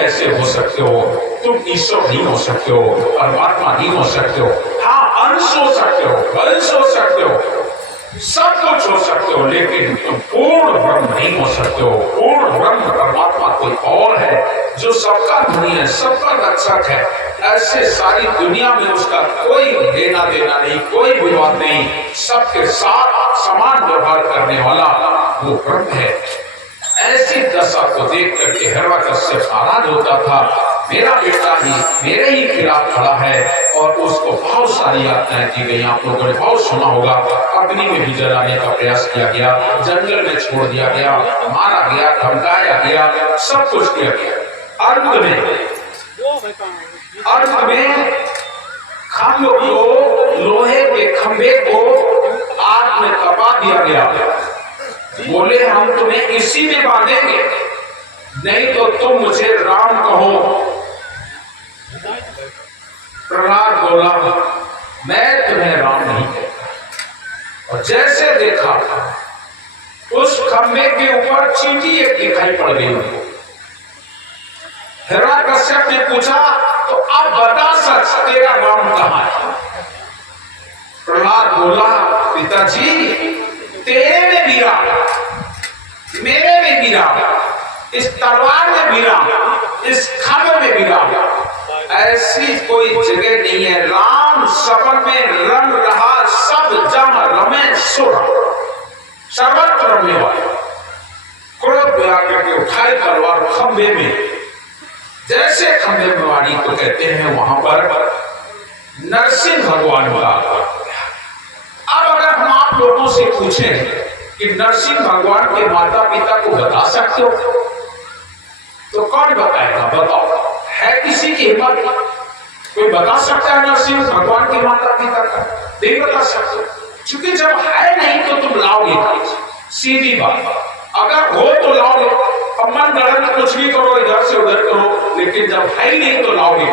कैसे हो सकते हो? तुम ईश्वर नहीं हो सकते हो, परमात्मा नहीं हो सकते हो। हाँ, अंश हो सकते हो, वंश हो सकते हो, सब कुछ हो सकते हो, लेकिन तुम पूर्ण ब्रह्म नहीं हो सकते हो। पूर्ण ब्रह्म परमात्मा कोई और है जो सबका धनी है, सबका रक्षक है। ऐसे सारी दुनिया में उसका कोई लेना देना नहीं, कोई विवाद नहीं, सबके साथ समान व्यवहार करने वाला वो ब्रह्म है। ऐसी दशा को देख करके हिरण्यकश्यप नाराज होता था, मेरा बेटा ही मेरे ही खिलाफ खड़ा है। और उसको बहुत सारी यातनाएं दी गई, आप लोगों ने बहुत सुना होगा। अग्नि में भी जलाने का प्रयास किया गया, जंगल में छोड़ दिया गया, मारा गया, धमकाया गया, सब कुछ किया गया। अंत में खम्भ को, लोहे के खंभे को आग में तपा दिया गया। बोले हम तुम्हें इसी में बांधेंगे, नहीं तो तुम मुझे राम कहो। प्रहलाद बोला मैं तुम्हें राम नहीं कहता। और जैसे देखा उस खंभे के ऊपर चींटी एक दिखाई पड़ गई उनको। हिरण्यकश्यप ने पूछा तो अब बता सच, तेरा राम कहां है? प्रहलाद बोला पिताजी, तेरे में भी राम, मेरे में भी राम, इस तलवार में भी राम, इस खंभे में भी राम। ऐसी कोई जगह नहीं है, राम सबन में रम रहा, सब जम रमे सुर, सर्वत्र रमने वाला। क्रोध में आकर के उठाई तलवार खंभे में, जैसे खंभे में वाणी को कहते हैं, वहां पर नरसिंह भगवान का। अब अगर हम आप लोगों से पूछें कि नरसिंह भगवान के माता पिता को बता सकते हो, तो कौन बताएगा? बताओ, है किसी की हिम्मत? कोई बता सकता है नरसिंह भगवान के माता पिता का? नहीं बता सकते, क्योंकि जब है नहीं तो तुम लाओगे, सीधी बात। अगर हो तो लाओगे, मन गढ़ में कुछ भी करो, इधर से उधर करो, लेकिन जब है ही नहीं तो लाओगे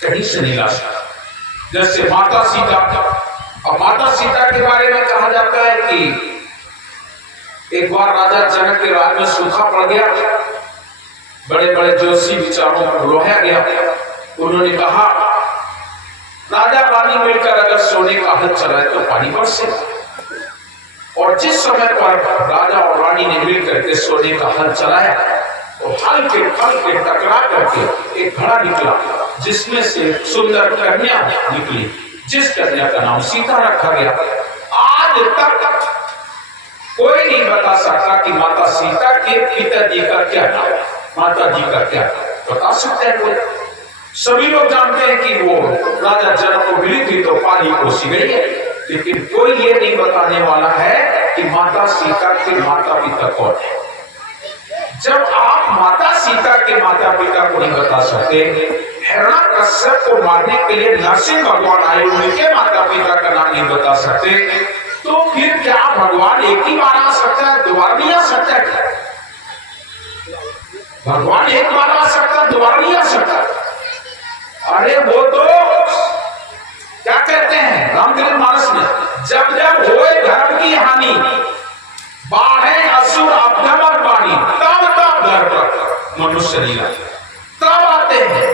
कहीं से नहीं ला सकते। जैसे माता सीता, और माता सीता के बारे में कहा जाता है कि एक बार राजा जनक के राज में सूखा पड़ गया, बड़े बड़े जोशी विचारों को बुलाया गया। उन्होंने कहा राजा रानी मिलकर अगर सोने का हल चलाए तो पानी बरसेगा। और जिस समय पर राजा और रानी ने मिलकर के सोने का हल चलाया, तो हल के फल के टकरा करके एक घड़ा निकला, जिसमें से सुंदर कन्या निकली, जिस कन्या का नाम सीता रखा गया। आज तक कोई नहीं बता सकता कि माता सीता के पिताजी का क्या नाम, माता जी का क्या नाम बता सकते हैं कोई? सभी लोग जानते हैं कि वो राजा जनक को मिली थी तो पानी कोसी गई है, लेकिन कोई ये नहीं बताने वाला है कि माता सीता के माता पिता कौन है। जब आप माता सीता के माता पिता को नहीं बता सकते, हिरण्यकश्यप को मारने के लिए नरसिंह भगवान आए, उनके माता पिता का नाम नहीं बता सकते, तो फिर क्या भगवान एक ही बार आ सकता है, दोबारा नहीं आ सकता है? भगवान एक बार आ सकता है, दोबारा नहीं आ सकता। अरे वो तो क्या कहते हैं रामचरितमानस में, जब जब होए धर्म की हानि, बाढ़े असुर अभ्यमर वाणी, तब तब घर पर मनुष्य नहीं आते, तब आते हैं,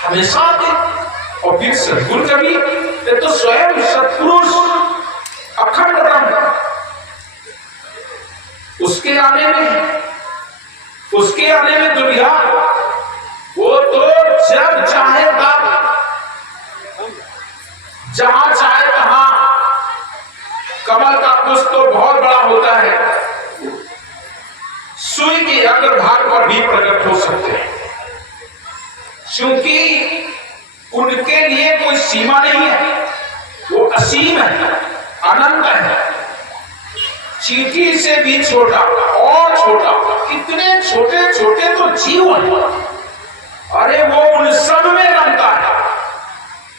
हमेशा आते। और फिर सदगुरु कवि ये तो स्वयं सत्पुरुष अखंड ब्रह्म, उसके आने में दुनिया, वो तो जब चाहे तब, जहां चाहे तहां। कमल का पुष्प तो बहुत बड़ा होता है, सुई के अग्रभाग पर भी प्रकट हो सकते हैं, क्योंकि उनके लिए कोई सीमा नहीं है, वो असीम है, अनंत है। चींटी से भी छोटा और छोटा, कितने छोटे छोटे तो जीव हैं, अरे वो उन सब में रमता है,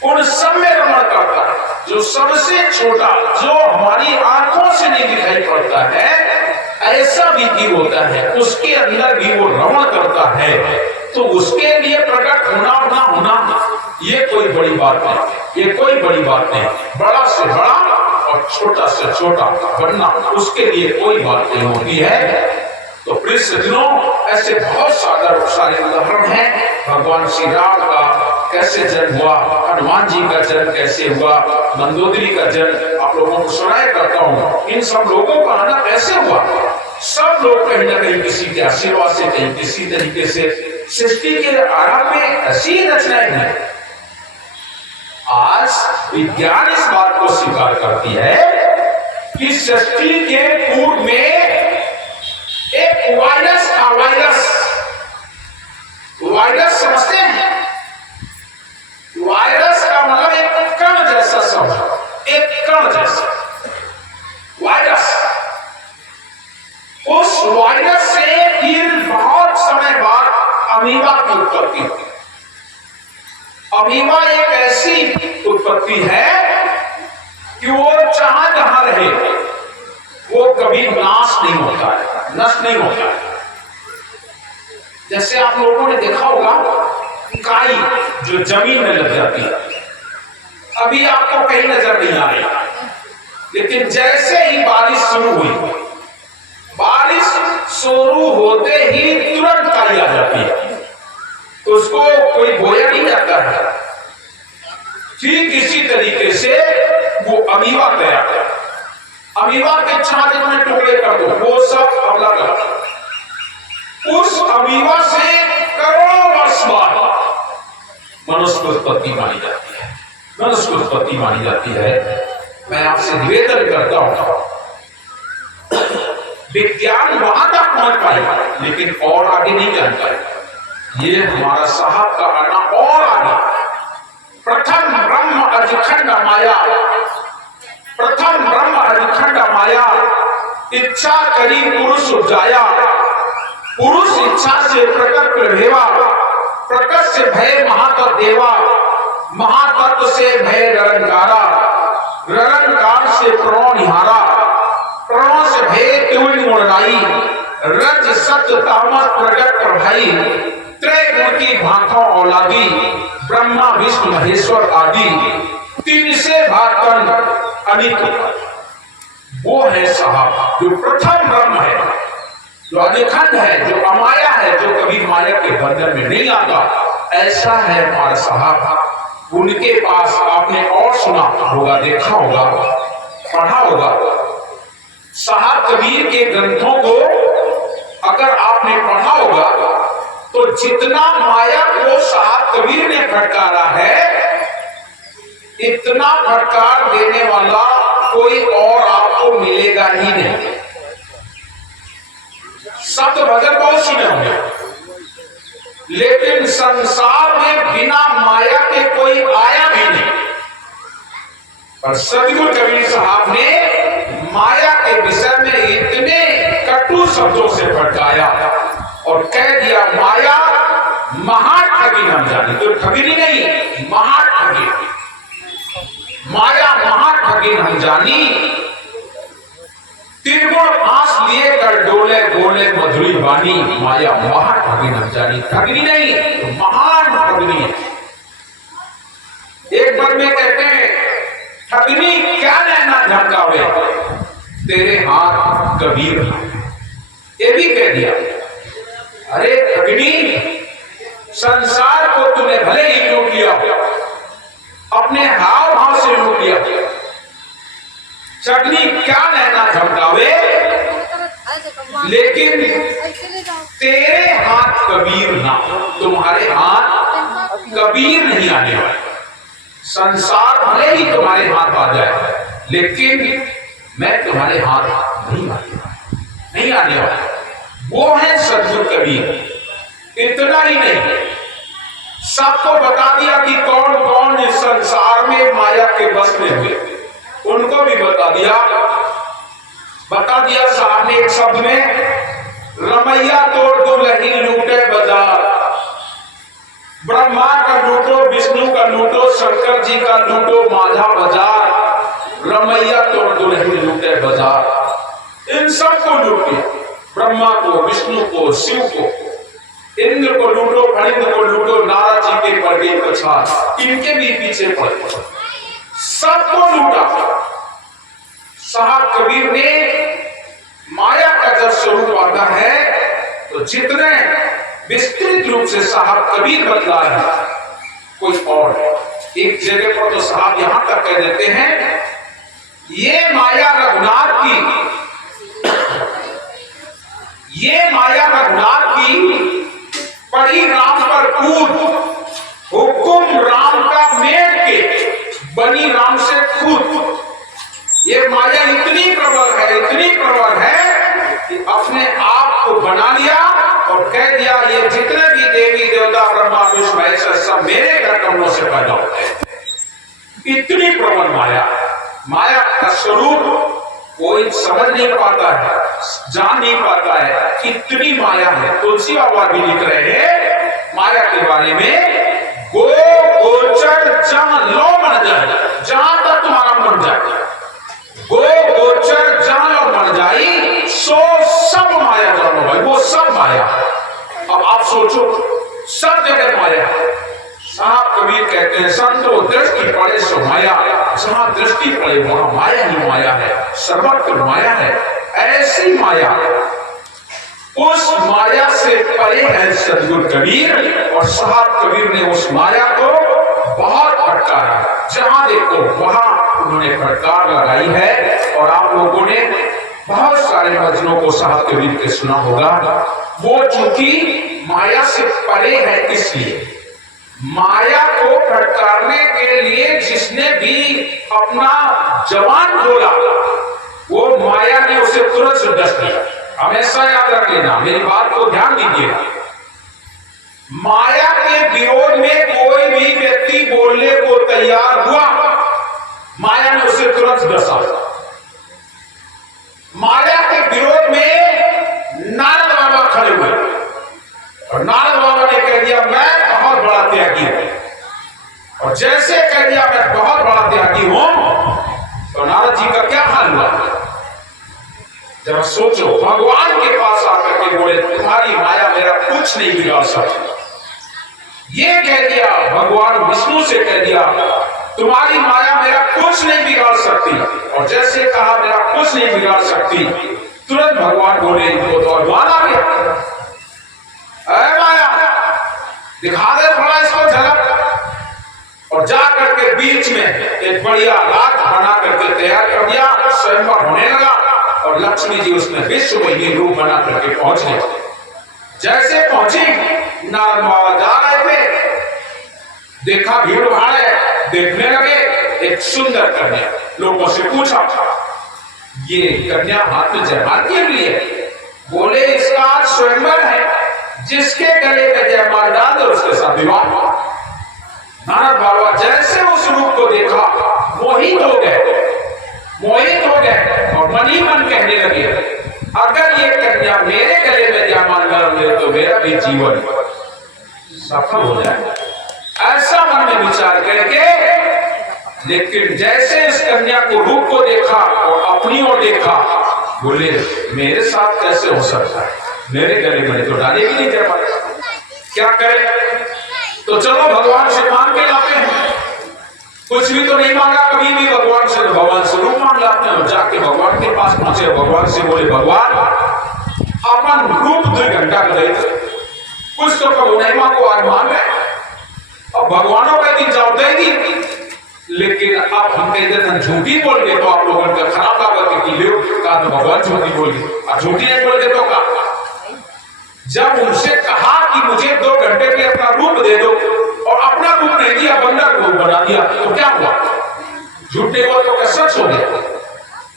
उन सब में रमण करता है। जो सबसे छोटा, जो हमारी आंखों से नहीं दिखाई पड़ता है, ऐसा भी जीव होता है, उसके अंदर भी वो रमण करता है। तो उसके लिए प्रकट होना ना होना ये कोई बड़ी बात नहीं, ये कोई बड़ी बात नहीं। बड़ा से बड़ा और छोटा से छोटा बनना, उसके लिए कोई बात नहीं होती है। तो प्रिय सज्जनों, ऐसे बहुत सारे उदाहरण हैं। भगवान श्री राम का कैसे जन्म हुआ, हनुमान जी का जन्म कैसे हुआ, मंदोदरी का जन्म आप लोगों को सुनाया करता हूँ। इन सब लोगों का आना कैसे हुआ? सब लोग कहीं ना कहीं किसी के आशीर्वाद से, कहीं किसी तरीके से सृष्टि के आरंभ में ऐसी रचनाएं हैं। आज विज्ञान इस बात को स्वीकार करती है कि सृष्टि के पूर्व में एक वायरस था। वायरस समझते हैं? वायरस का मतलब एक कण जैसा शब्द, एक कण जैसा वायरस। उस वायरस से फिर बहुत समय बाद अमीबा की उत्पत्ति हुई। अमीबा एक ऐसी उत्पत्ति है कि वो चाहे जहां रहे वो कभी नाश नहीं होता है, नष्ट नहीं होता है। जैसे आप लोगों ने देखा होगा काई जो जमीन में लग जाती है, अभी आपको कहीं नजर नहीं आ रही, लेकिन जैसे ही बारिश शुरू हुई, बारिश शुरू होते ही तुरंत काई आ जाती है, तो उसको कोई बोया नहीं जाता है। ठीक इसी तरीके से वो अमीबा तैयार है। अमीबा के छाते में टुकड़े कर दो, वो सब अलग अलग। उस अमीबा से करोड़ों वर्ष बाद मनुष्य उत्पत्ति मानी जाती है। मनुष्य उत्पत्ति मानी जाती है। मैं आपसे निवेदन करता हूं, विज्ञान वहां तक पहुंच पाई, लेकिन और आगे नहीं जान पाई। ये हमारा साहब का आना और आगे। प्रथम ब्रह्म अधिखंड माया, प्रथम ब्रह्म अधिखंड माया, इच्छा करी पुरुष उपजाया, पुरुष इच्छा से प्रकट प्रभेवा, प्रकट से भय महातत्व देवा, महातत्व से भय ररंकारा, ररंकार से प्रणो निहारा, प्रणो से भय त्रिगुण गुणगाई, रज सत्य तामस प्रगट प्रभाई, त्रय गुण की भांखों औलादी, ब्रह्मा विष्णु महेश्वर आदि, तीन से भागकर अनित। वो है साहब जो प्रथम ब्रह्म है, जो अधिखंड है, जो अमाया है, जो कभी माया के बंधन में नहीं आता। ऐसा है हमारा साहब। उनके पास आपने और सुना होगा, देखा होगा, पढ़ा होगा। साहब कबीर के ग्रंथों को अगर आपने पढ़ा होगा तो जितना माया को साहब कबीर ने फटकारा है, इतना फटकार देने वाला कोई और आपको मिलेगा ही नहीं। शब्द भजन बहुत सुने होंगे, लेकिन संसार में बिना माया के कोई आया भी नहीं। पर सदगुरु कबीर साहब ने माया के विषय में इतने कटु शब्दों से फटकाया और कह दिया, माया महाठगी हम जाने। तो ठगी नहीं, महाठगी। माया महाठगी हम जानी, त्रिगुण आस लिए कर डोले गोले मधुरी वाणी, माया महाठगी हम जानी। ठगनी नहीं तो महान ठगनी है। एक बार में कहते हैं, ठगनी क्या नैना झमकावे, तेरे हाथ कबीर। ये भी कह दिया, अरे ठगनी, संसार को तूने भले ही लूट लिया, अपने हाव भाव से लूट लिया, ठगनी क्या नैना झमकावे, लेकिन तेरे हाथ कबीर ना, तुम्हारे हाथ कबीर नहीं आने वाले। संसार भले ही तुम्हारे हाथ आ जाए, लेकिन मैं तुम्हारे हाथ नहीं आने वाला। वो है सदगुरु कबीर। इतना ही नहीं, सबको बता दिया कि कौन कौन इस संसार में माया के बस में हुए, उनको भी बता दिया साहब ने एक शब्द में, रमैया तोड़ दो लही लूटे बाजार, ब्रह्मा का लूटो, विष्णु का लूटो, शंकर जी का लूटो, माझा बाजार, रमैया तोड़ दो लही लूटे बाजार। इन सबको लूट लिया, ब्रह्मा को, विष्णु को, शिव को, इंद्र को लूटो, फणिंद्र को लूटो, नारद जी के पड़ गई पछाड़, इनके भी पीछे पड़ गए, सबको लूटा। साहब कबीर ने माया का जब स्वरूप आता है तो जितने विस्तृत रूप से साहब कबीर बतला है कोई और। एक जगह पर तो साहब यहां तक कह देते हैं, ये माया रघुनाथ की पड़ी राम पर कूद, हुकुम राम का मेट के बनी राम से खुद। ये माया इतनी प्रबल है कि अपने आप को बना लिया और कह दिया ये जितने भी देवी देवता ब्रह्मा विष्णु महेश्वर सब मेरे घर कमलों से पैदा होते हैं। इतनी प्रबल माया का स्वरूप कोई समझ नहीं पाता है, जान नहीं पाता है, इतनी माया है। तुलसी बाबा भी लिख रहे हैं माया के बारे में, गो गोचर जहां लो मन जाए, जहां तक तुम्हारा मन जाए, गो गोचर जहां लो मन जाई, सो सब माया जानो भाई, वो सब माया। अब आप सोचो, सब जगह माया। साहब कबीर कहते हैं संतो दृष्टि पड़े सो माया, जहां दृष्टि पड़े वहां माया ही माया है, सर्वत्र माया है। ऐसी माया, उस माया से परे है सदगुरु कबीर। और साहब कबीर ने उस माया को बहुत फटकारा, जहां देखो वहां उन्होंने फटकार लगाई है। और आप लोगों ने बहुत सारे भजनों को साहब कबीर के सुना होगा। वो चूंकि माया से परे है, इसलिए माया को फटकारने के लिए जिसने भी अपना जवान खोला, वो माया ने उसे तुरंत से डस दिया। हमेशा याद रख लेना, मेरी बात को ध्यान दीजिएगा। माया के विरोध में कोई भी व्यक्ति बोलने को तैयार हुआ, माया ने उसे तुरंत डसा। माया के विरोध में नारद बाबा खड़े हुए और नारद बाबा ने कह दिया मैं बहुत बड़ा त्यागी हूं। और जैसे कह दिया मैं बहुत बड़ा त्यागी हूं, तो नारद जी का क्या हाल हुआ? जरा सोचो, भगवान के पास आकर के बोले तुम्हारी माया मेरा कुछ नहीं बिगाड़ सकती। ये कह दिया, भगवान विष्णु से कह दिया तुम्हारी माया मेरा कुछ नहीं बिगाड़ सकती। और जैसे कहा मेरा कुछ नहीं बिगाड़ सकती, तुरंत भगवान बोले इनको तो अभिमान आ गया, अरे माया दिखा दे थोड़ा इसको झलक। और जा करके बीच में एक बढ़िया रात बना करके तैयार कर दिया, स्वयंवर होने लगा। और लक्ष्मी जी उसमें विश्व वही रूप बना करके पहुंच गए। जैसे पहुंची, नारद बाबा जा रहे थे, देखा भीड़ भाड़ है, देखने लगे एक सुंदर कन्या। लोगों से पूछा ये कन्या हाथ में जयमाल के लिए? बोले इसका स्वयंवर है, जिसके गले में जयमाल डाल दो उसके साथ विवाह। नारद बाबा जैसे उस रूप को देखा मोहित हो गए और मन ही मन कहने लगे अगर ये कन्या मेरे गले में जयमाल डाल दे तो मेरा भी जीवन सफल हो जाए, ऐसा मन में विचार करके। लेकिन जैसे इस कन्या को रूप को देखा और अपनी ओर देखा, बोले मेरे साथ कैसे हो सकता है, मेरे गले में तो डालेगी नहीं जयमाल, क्या करें? तो चलो भगवान से मांग के लाते हैं। कुछ भी तो नहीं मांगा कभी भी भगवान से, भगवान से रूप मांग लाते हैं। और जाके भगवान के पास पहुंचे, भगवान से बोले भगवान अपन रूप 2 घंटा गए, कुछ तो कहो नहीं मांगो, आज मांग गए। और भगवानों का दिन जाओ दे दी। लेकिन अब हम कहते हैं झूठी बोल गए तो आप लोगों का खराब लगा कि कहा तो भगवान झूठी बोल गए, और झूठी नहीं बोल गए तो कहा। जब उनसे कहा कि मुझे 2 घंटे के अपना रूप दे दो और अपना रूप नहीं दिया, बंदा रूप बना दिया, तो क्या हुआ? झूठे को तो सच हो गया।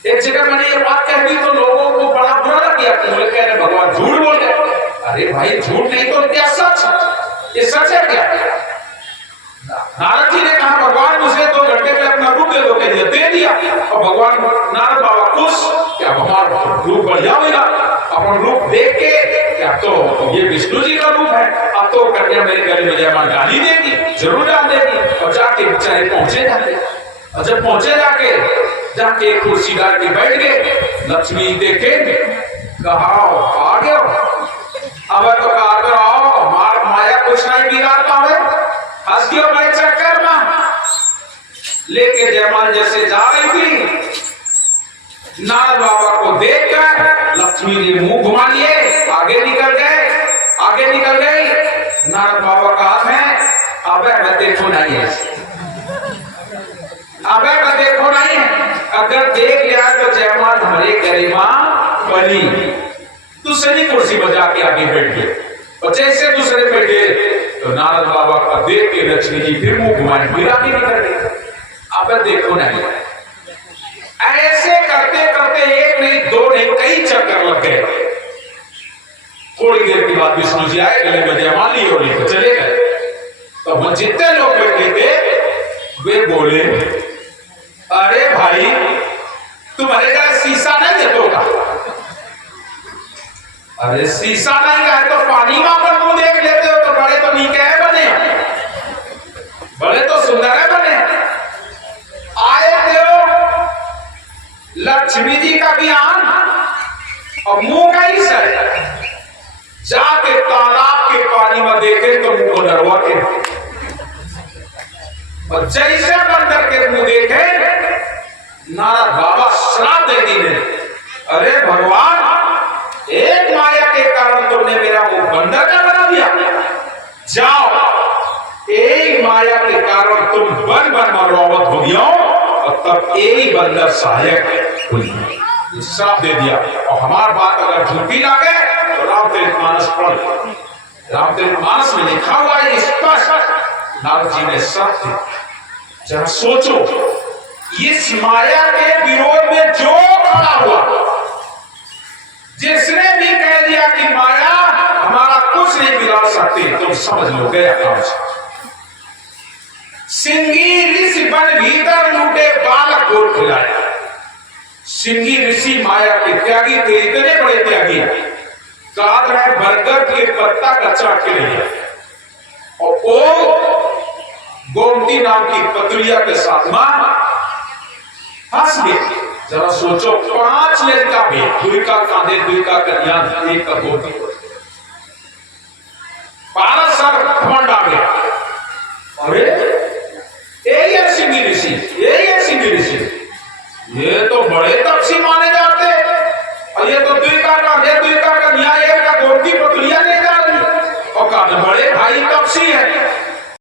एक जगह मैंने ये बात कह दी तो लोगों को बड़ा बुरा लग गया, बोले कह रहे भगवान झूठ बोल गए। अरे भाई झूठ नहीं तो क्या सच? ये सच है क्या? नारद जी ने कहा भगवान मुझे 2 घंटे में अपना रूप दे दो, दे दिया। और भगवान नारद बाबा खुश, क्या हमारा रूप बढ़िया होगा, अपन रूप देख के क्या तो ये विष्णु जी का रूप है, अब तो कन्या मेरे गले में जयमाल डाल ही देगी, जरूर डाल देगी। और जाके बेचारे पहुंचे जाके, और जब पहुंचे जाके कुर्सी डाल के बैठ गए। लक्ष्मी देखे, कहा आ गया, अब तो कहा आओ माया कुछ नहीं बिगाड़ पावे, हंस गयो भाई चक्कर में। लेके जयमाल जैसे जा रही थी, नारद बाबा को देखकर लक्ष्मी लक्ष्मी जी मुंह घुमा लिए, आगे निकल गए, आगे निकल गई। नारद बाबा का हाथ है, अबे मैं देखो नहीं है, अबे मैं देखो नहीं है, अगर देख लिया तो जयमान हमारे गरिमा बनी। दूसरी कुर्सी बजा के आगे बैठ गए, और जैसे दूसरे बैठे तो नारद बाबा का देख के लक्ष्मी जी फिर मुंह घुमाए, फिर आगे निकल गए, अबे देखो नहीं। ऐसे करते करते एक नहीं, दो नहीं, कई चक्कर लग गए। थोड़ी देर के बाद विष्णु जी आए, गले में जयमाल लिए और लेकर चले गए। तो वो जितने लोग बैठे थे वे बोले, अरे भाई तुम्हारे गले शीशा नहीं है तो का? अरे शीशा नहीं है तो पानी में पर मुंह देख लेते हो, तो बड़े तो नीके है बने, बड़े तो सुंदर है बने। आए थे लक्ष्मी जी का बयान और मुंह का ही सर, जाके तालाब के पानी में देखे तो मुंह को डरवा के, और जैसे बंदर के मुंह देखे नारद बाबा श्राप दे दी ने, अरे भगवान एक माया के कारण तुमने मेरा मुंह बंदर का बना दिया, जाओ एक माया के कारण तुम बन बन मरौवत हो गया, और तब एक बंदर सहायक हुई, श्राप दे दिया। और हमारी बात अगर झूठी लगे तो रामचरितमानस पढ़, रामचरितमानस में लिखा हुआ है स्पष्ट, नारद जी ने श्राप दिया। जरा सोचो, इस माया के विरोध में जो खड़ा हुआ, जिसने भी कह दिया कि माया हमारा कुछ नहीं बिगाड़ सकती, तुम समझ लो गया काम। सिंगी ऋषि बन भीतर लूटे, बालक को खिलाया। सिंगी ऋषि माया के त्यागी थे, इतने बड़े त्यागी, काट रहे बरगद के पत्ता का चाट के लिए, और वो गोमती नाम की पतुरिया के साथ मां हंस गए। जरा सोचो, 5 लड़का भी, 2 का कांधे, 2 का कन्या, 1 का गोमती, 12 साल